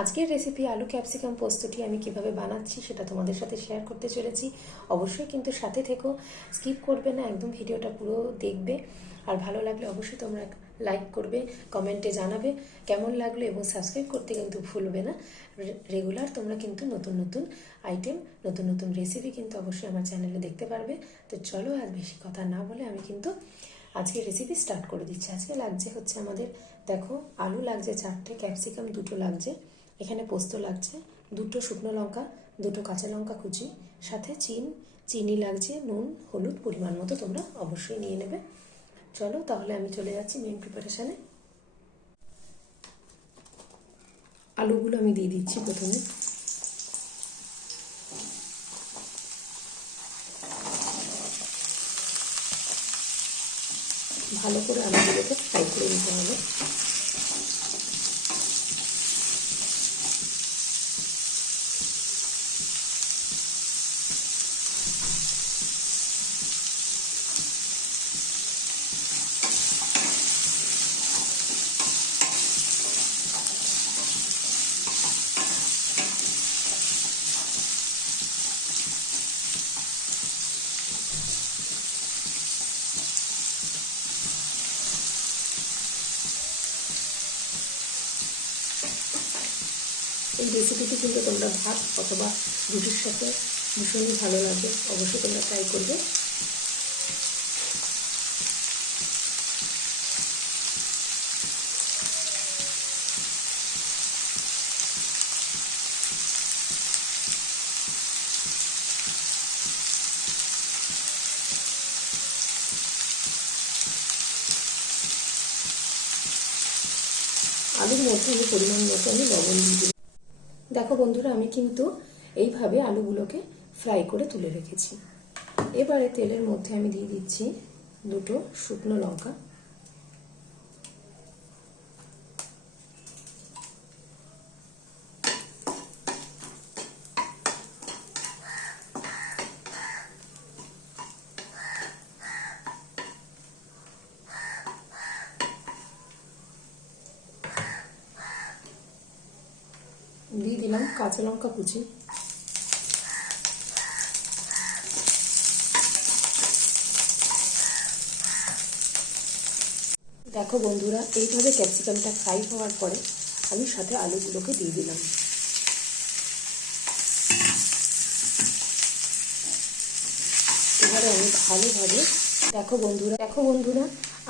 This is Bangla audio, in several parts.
আজকের রেসিপি আলু ক্যাপসিকাম পোস্তটি আমি কীভাবে বানাচ্ছি সেটা তোমাদের সাথে শেয়ার করতে চলেছি। অবশ্যই কিন্তু সাথে থেকো স্কিপ করবে না, একদম ভিডিওটা পুরো দেখবে। আর ভালো লাগলে অবশ্যই তোমরা লাইক করবে কমেন্টে জানাবে, কেমন লাগল এবং সাবস্ক্রাইব করতে কিন্তু ভুলবে না। রেগুলার তোমরা কিন্তু নতুন নতুন আইটেম নতুন নতুন রেসিপি কিন্তু অবশ্যই আমার চ্যানেলে দেখতে পারবে। তো চলো আর বেশি কথা না বলে আমি কিন্তু আজকে রেসিপি স্টার্ট করে দিচ্ছি। আজকে লাগছে হচ্ছে আমাদের, দেখো আলু লাগছে চারটে ক্যাপসিকাম দুটো লাগছে। এখানে পোস্ত লাগছে, দুটো শুকনো লঙ্কা, দুটো কাঁচা লঙ্কা কুচি, সাথে চিন, চিনি লাগছে, নুন, হলুদ পরিমাণ মতো তোমরা অবশ্যই নিয়ে নেবে। চলো তাহলে আমি চলে যাচ্ছি মেন প্রিপারেশানে আলুগুলো আমি দিয়ে দিচ্ছি প্রথমে। ভালো করে আলুগুলোকে ফ্রাই করে নিতে হবে। এই রেসিপিটি কিন্তু তোমরা ভাত অথবা রুটির সাথে ভীষণই ভালো লাগে। অবশ্যই তোমরা ট্রাই করবে। আলুর মধ্যে আমি পরিমাণ মতো আমি লবণ দিয়ে দেখো বন্ধুরা, আমি কিন্তু এইভাবে আলুগুলোকে ফ্রাই করে তুলে রেখেছি। এবারে তেলের মধ্যে আমি দিয়ে দিচ্ছি দুটো শুকনো লঙ্কা। দিয়ে দিলাম কাঁচা লঙ্কা কুচি। দেখো বন্ধুরা, এইভাবে ক্যাপসিকামটা ফ্রাই হওয়ার পরে আমি সাথে আলুগুলোকে দিয়ে দিলাম। এবারে আমি ভালোভাবে দেখো বন্ধুরা দেখো বন্ধুরা,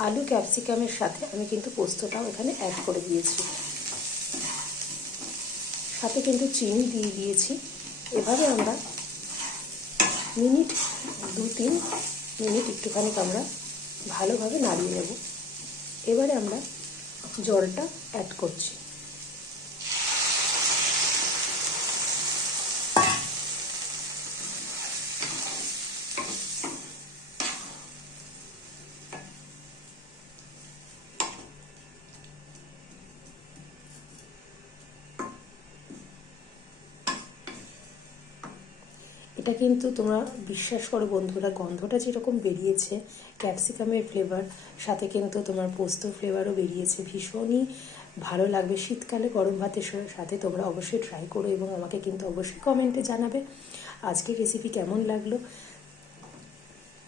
আলু ক্যাপসিকামের সাথে আমি কিন্তু পোস্তটাও এখানে অ্যাড করে দিয়েছি। সাথে কিন্তু চিনি দিয়ে দিয়েছি। এভাবে আমরা মিনিট দু তিন মিনিট একটুখানি আমরা ভালোভাবে নাড়িয়ে নেব। এবারে আমরা জলটা অ্যাড করছি। এটা কিন্তু তোমরা বিশ্বাস করো বন্ধুরা, গন্ধটা যেরকম বেরিয়েছে ক্যাপসিকামের ফ্লেভার সাথে কিন্তু তোমার পোস্ত ফ্লেভারও বেরিয়েছে। ভীষণই ভালো লাগবে শীতকালে গরম ভাতের সাথে তোমরা অবশ্যই ট্রাই করো এবং আমাকে কিন্তু অবশ্যই কমেন্টে জানাবে। আজকের রেসিপি কেমন লাগল?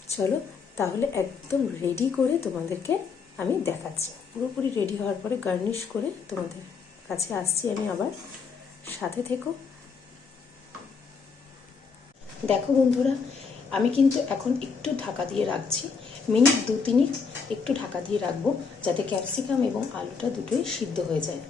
চলো তাহলে একদম রেডি করে তোমাদেরকে আমি দেখাচ্ছি। পুরোপুরি রেডি হওয়ার পরে গার্নিশ করে তোমাদের কাছে আসছি আমি আবার। সাথে থেকো। দেখো বন্ধুরা, আমি কিন্তু এখন একটু ঢাকা দিয়ে রাখছি। মিনিট দু তিনিট একটু ঢাকা দিয়ে রাখব, যাতে ক্যাপসিকাম এবং আলুটা দুটোই সিদ্ধ হয়ে যায়।